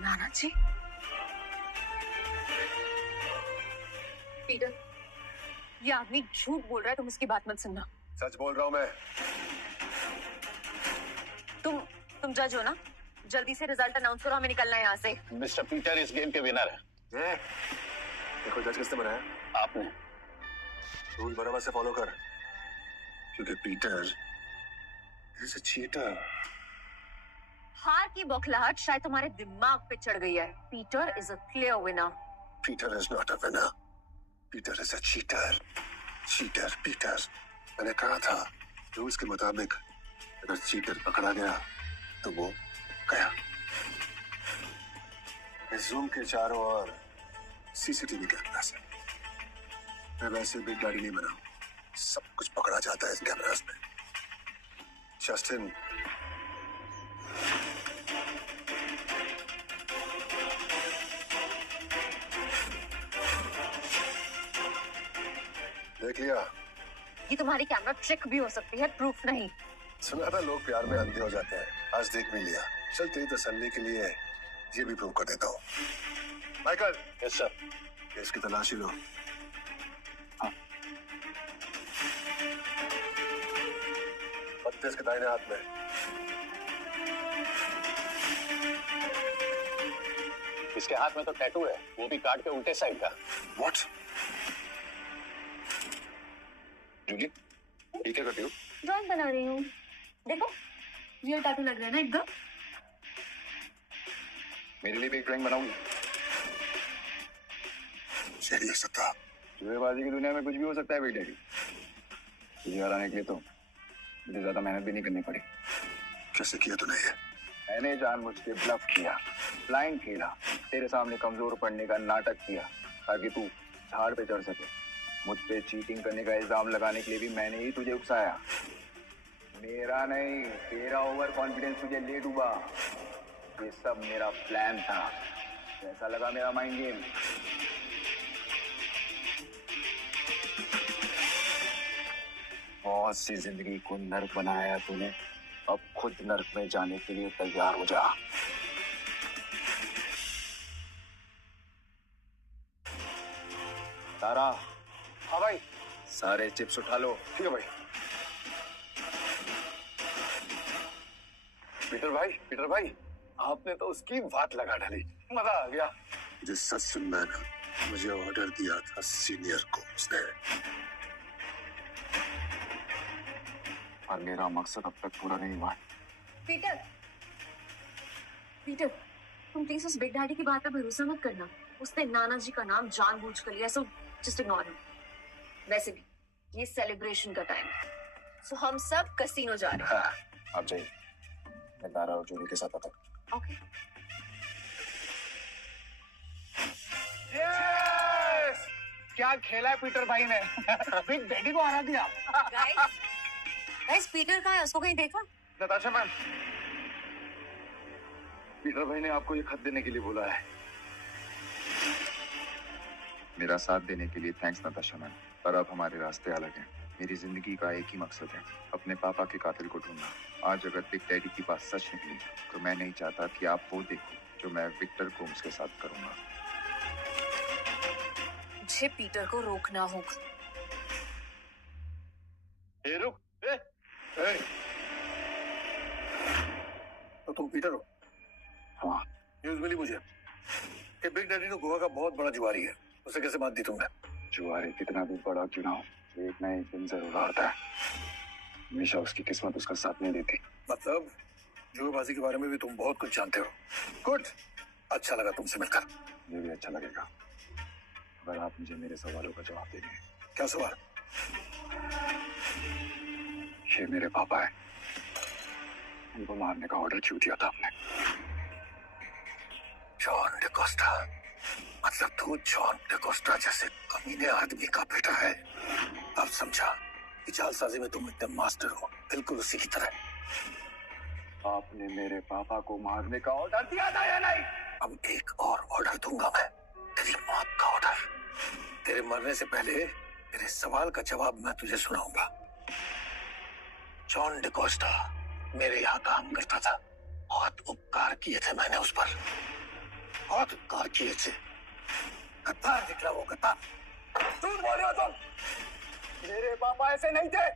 नाना जी, Peter, ये आदमी झूठ बोल रहा है, तुम इसकी बात मत सुनना। सच बोल रहा हूँ मैं। तुम जज हो ना, जल्दी से रिजल्ट अनाउंस करो, हमें निकलना है यहाँ से। मिस्टर पीटर इस गेम के विनर है। देखो जज किसने बनाया? आपने। रूल बराबर से फॉलो कर, क्योंकि पीटर इज अ चीटर। हार की बौखलाहट शायद तुम्हारे दिमाग पे चढ़ गई है। Peter is a clear winner. Peter is not a winner, Peter is a cheater. Cheater Peter. मैंने कहा था रूल्स के मुताबिक अगर चीटर पकड़ा गया तो वो गया। इस जूम के चारों ओर सीसीटीवी कैमरास है। मैं वैसे बिग डैडी नहीं बना, सब कुछ पकड़ा जाता है इस कैमरास में। जस्टिन, देख लिया? ये तुम्हारी कैमरा ट्रिक भी हो सकती है, प्रूफ नहीं। सुना था लोग प्यार में अंधे हो जाते हैं, आज देख भी लिया। चल तेरी तसल्ली के लिए ये भी प्रूव कर देता हूँ। माइकल। Yes sir. केस की तलाशी लो। हाँ। पत्ते इसके दाहिने हाथ में। इसके हाथ में तो टैटू है, वो भी कार्ड के उल्टे साइड का। What? जूली, ये क्या करती हो? ड्राइंग बना रही हूँ। देखो, रियल टैटू लग रहा है ना एकदम। मेरे लिए भी एक ड्राइंग बनाऊंगी। चलिए सत्ता। जुएबाजी की दुनिया में कुछ भी हो सकता है बेटे। तुझे हराने के लिए तो मुझे ज्यादा मेहनत भी नहीं करनी पड़ी। कैसे किया तूने ये? मैंने जानबूझ के ब्लफ किया, ब्लाइंड खेला, तेरे सामने कमजोर पड़ने का नाटक किया ताकि तू झाड़ पे चढ़ सके। मुझ पे चीटिंग करने का इल्जाम लगाने के लिए भी मैंने ही तुझे उकसाया। मेरा नहीं, तेरा ओवर कॉन्फिडेंस तुझे ले डूबा। ये सब मेरा प्लान था। कैसा लगा मेरा माइंड गेम? बहुत सी जिंदगी को नर्क बनाया तूने, अब खुद नर्क में जाने के लिए तैयार हो जा। तारा। हाँ भाई। सारे चिप्स उठा लो। ठीक है भाई। पीटर भाई, आपने तो उसकी बात लगा डाली, मजा आ गया। मुझे सच सुनना है ना, मुझे ऑर्डर दिया था सीनियर को उसने। और मेरा मकसद अब तक पूरा नहीं हुआ। पीटर, तुम प्लीज उस बिग डैडी की बात पे भरोसा मत करना। उसने नाना जी का नाम जानबूझ कर लिया, सो जस्ट इग्नोर हिम। वैसे भी ये सेलिब्रेशन का टाइम है, सो हम सब कसीनो जा रहे हैं। हाँ, आप जाइए, मैं तारा और जूली के साथ आता हूं। ओके। यस! क्या खेला है पीटर भाई ने। बिग डैडी को हरा दिया। गाइस, पीटर कहाँ है? उसको कहीं देखा? नताशा मैम, पीटर भाई ने आपको ये खत देने के लिए बोला है। मेरा साथ देने के लिए थैंक्स नताशा मैम, पर अब हमारे रास्ते अलग हैं। मेरी जिंदगी का एक ही मकसद है, अपने पापा के कातिल को ढूंढना। आज अगर बिग डैडी की बात सच निकली तो मैं नहीं चाहता कि आप वो देखो जो मैं विक्टर कोम्स के साथ करूंगा। मुझे पीटर को रोकना होगा। रुक। तो तुम पीटर हो? हाँ। न्यूज मिली मुझे कि बिग डैडी ने गोवा का बहुत बड़ा जुआरी है, उसे कैसे बात दी तुमने? जुआरी कितना भी बड़ा क्यों ना हो, एक ना एक दिन जरूर हारता है। हमेशा उसकी किस्मत उसका साथ नहीं देती। मतलब जुएबाजी के बारे में भी तुम बहुत कुछ जानते हो। गुड, अच्छा लगा तुमसे मिलकर। ये भी अच्छा लगेगा अगर आप मुझे मेरे सवालों का जवाब देंगे। क्या सवाल? ये मेरे पापा है, उनको मारने का ऑर्डर क्यों दिया था आपने? जॉन डिकोस्टा? मतलब तू जॉन डिकोस्टा जैसे कमीने आदमी का बेटा है? अब समझा कि जालसाजी में तुम इतने मास्टर हो, बिल्कुल उसी की तरह। आपने मेरे पापा को मारने का ऑर्डर दिया था या नहीं? अब एक और ऑर्डर दूंगा मैं, तेरी मौत का ऑर्डर। तेरे मरने से पहले तेरे सवाल का जवाब मैं तुझे सुनाऊंगा। जॉन डिकोस्टा मेरे यहाँ काम करता था, बहुत उपकार किए थे मैंने उस पर। बहुत कार किए थे। गद्दार निकला वो, गद्दार। झूठ बोल रहे हो तुम। मेरे पापा ऐसे नहीं थे।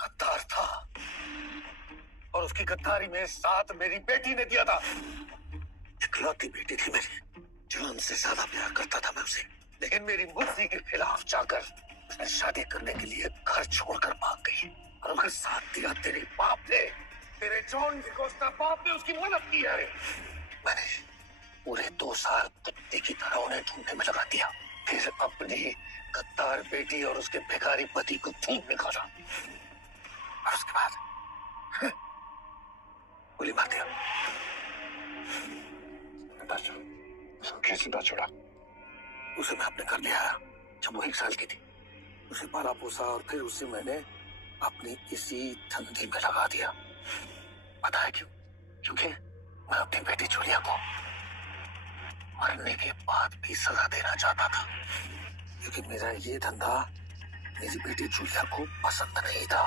गद्दार था, और उसकी गद्दारी में साथ मेरी बेटी ने दिया था। इकलौती बेटी थी मेरी, जान से ज्यादा प्यार करता था मैं उसे, लेकिन मेरी मर्जी के खिलाफ जाकर उसने शादी करने के लिए घर छोड़कर भाग गई। और अगर साथ दिया तेरे बाप ने, तेरे जॉन डिकोस्टा बाप ने उसकी मदद की है। मैंने पूरे 2 साल कुत्ते की तरह उन्हें ढूंढने में लगा दिया, फिर अपनी गद्दार बेटी और उसके भिखारी पति को ढूंढ निकाला, और उसके बाद गोली मार दिया। कैसे पता छोड़ा? उसे मैं अपने घर ले आया जब वो 1 साल की थी। उसे पाला पोसा और फिर उसे मैंने अपनी इसी धंधे में लगा दिया। पता है क्यों? क्योंकि मैं अपनी बेटी जूलिया को मरने के बाद भी सजा देना चाहता था, क्योंकि मेरा ये धंधा मेरी बेटी जूलिया को पसंद नहीं था।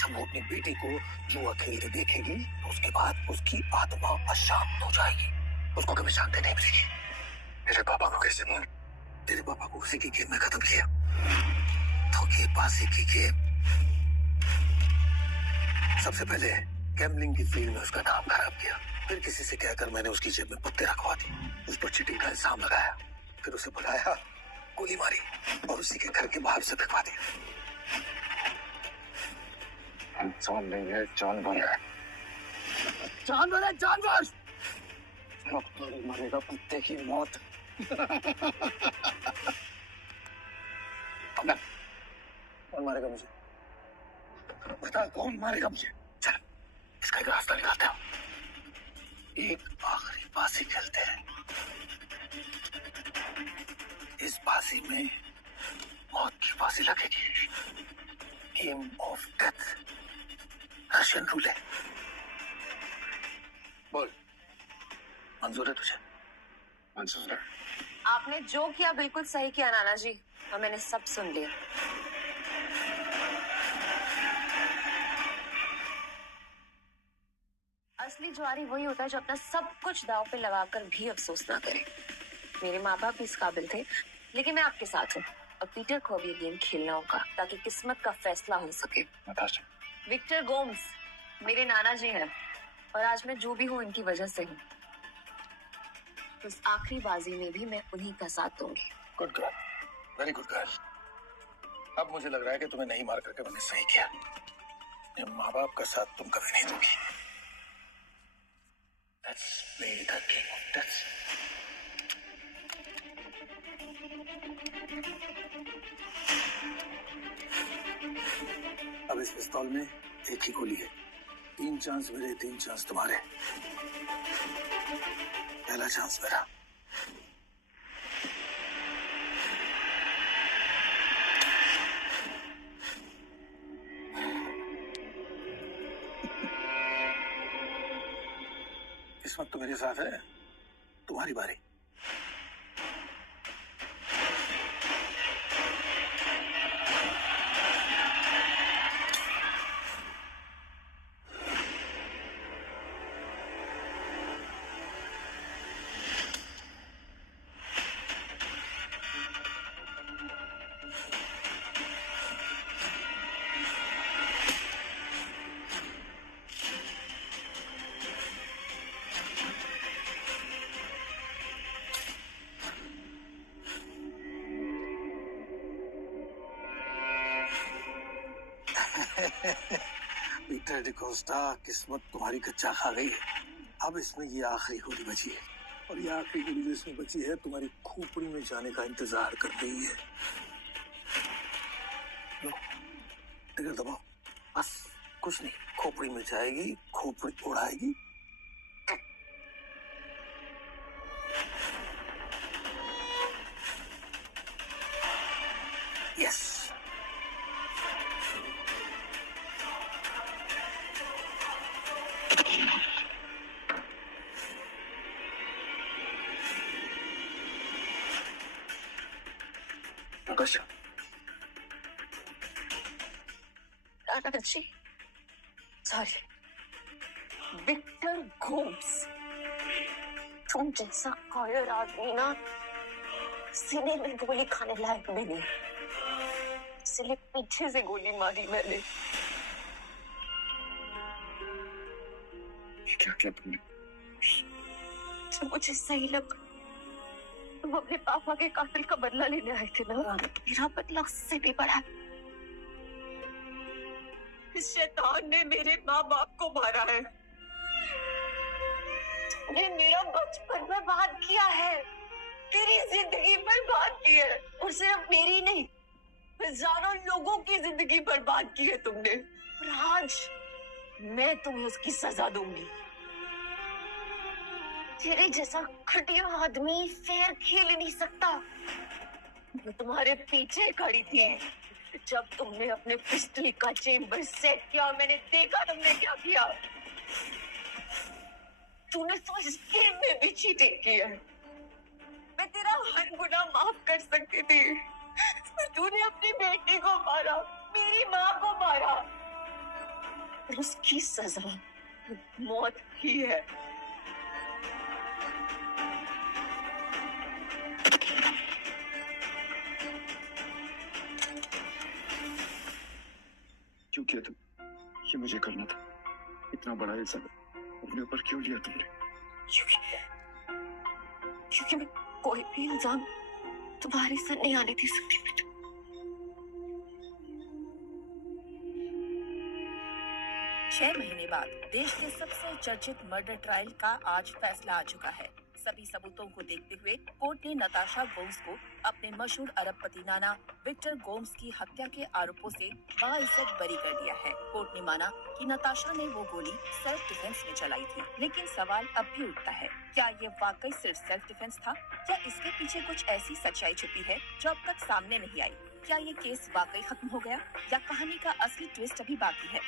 जब वो अपनी बेटी को जुआ खेलते देखेगी तो उसके बाद उसकी आत्मा अशांत हो जाएगी, उसको कभी शांति नहीं मिलेगी। मेरे पापा को कैसे मार? तेरे पापा को उसी की गेम में खत्म किया। धोखेबाजी की गेम। सबसे पहले गैम्बलिंग की फील्ड में उसका नाम खराब किया, फिर किसी से कहकर मैंने उसकी जेब में पत्ते रखवा दी, उस पर चीटिंग का इल्जाम लगाया, फिर उसे बुलाया, गोली मारी और उसी के घर के बाहर से फेंकवा दिया। इंसान नहीं है, जानवर है। जानवर है, जानवर। मरेगा कुत्ते की मौत। कौन मारेगा मुझे? बता, कौन मारेगा मुझे? चल, इसका एक रास्ता निकालते हैं। एक आखिरी बाजी खेलते हैं। इस बाजी में मौत की बाजी लगेगी। Game of death, Russian roulette. बोल, मंजूर है तुझे? मंजूर है। आपने जो किया बिल्कुल सही किया नाना जी, और मैंने सब सुन लिया। असली जुआरी वही होता है जो अपना सब कुछ दांव पे लगाकर भी अफसोस ना करे। मेरे माँ बाप भी इस काबिल थे, लेकिन मैं आपके साथ हूँ, और पीटर को अब ये गेम खेलना होगा ताकि किस्मत का फैसला हो सके। विक्टर गोम्स मेरे नाना जी हैं, और आज मैं जो भी हूँ इनकी वजह से हूँ। इस आखिरी बाजी में भी मैं उन्हीं का साथ दूंगी। Good girl, very good girl. अब मुझे लग रहा है कि तुम्हें नहीं मार करके मैंने सही किया। अपने माँ बाप का साथ तुम कभी नहीं दोगी। Let's play the game of death. अब इस पिस्तौल में एक ही गोली है। 3 चांस मेरे, 3 चांस तुम्हारे। पहला चांस मेरा। किस्मत तो मेरे साथ है। तुम्हारी बारी। पीटर डिकोस्टा, किस्मत तुम्हारी कच्चा खा गई है। अब इसमें ये आखिरी गोली बची है, और ये आखिरी गोली जो इसमें बची है तुम्हारी खोपड़ी में जाने का इंतजार कर रही है। लो, ट्रिगर दबाओ, बस कुछ नहीं, खोपड़ी में जाएगी, खोपड़ी उड़ाएगी। Yes, sorry, Victor Gomes. तुम जैसा कॉयर आदमी ना सीने में गोली खाने लायक भी नहीं, इसलिए पीछे से गोली मारी मैंने। क्या क्या तुमने? तो मुझे सही लगा तुम अपने पापा के कातिल का बदला लेने आए थे ना, मेरा बदला उससे भी बड़ा। इस शैतान ने मेरे माँ बाप को मारा है, तुमने मेरा बचपन बर्बाद किया है, मेरी जिंदगी बर्बाद की है, और सिर्फ मेरी नहीं हजारों लोगों की जिंदगी बर्बाद की है तुमने। और आज मैं तुम्हें उसकी सजा दूंगी। तेरे जैसा घटिया आदमी फेयर खेल नहीं सकता। मैं तुम्हारे पीछे खड़ी थी जब तुमने अपने पिस्टल का चेंबर सेट किया, मैंने देखा तुमने क्या किया। तूने तो इस गेम में भी चीटिंग की है। मैं तेरा हर गुनाह माफ कर सकती थी, पर तूने अपनी बेटी को मारा, मेरी माँ को मारा, और उसकी सजा मौत ही है। क्यों किया तुम? ये मुझे करना था। इतना बड़ा इल्जाम अपने ऊपर क्यों लिया तुमने? क्योंकि मैं कोई भी इल्जाम तुम्हारे सर नहीं आने दे सकती बेटा। 6 महीने बाद देश के सबसे चर्चित मर्डर ट्रायल का आज फैसला आ चुका है। सभी सबूतों को देखते हुए कोर्ट ने नताशा गोम्स को अपने मशहूर अरबपति नाना विक्टर गोम्स की हत्या के आरोपों से बाइज्जत बरी कर दिया है। कोर्ट ने माना कि नताशा ने वो गोली सेल्फ डिफेंस में चलाई थी, लेकिन सवाल अब भी उठता है, क्या ये वाकई सिर्फ सेल्फ डिफेंस था या इसके पीछे कुछ ऐसी सच्चाई छुपी है जो अब तक सामने नहीं आई? क्या ये केस वाकई खत्म हो गया या कहानी का असली ट्विस्ट अभी बाकी है?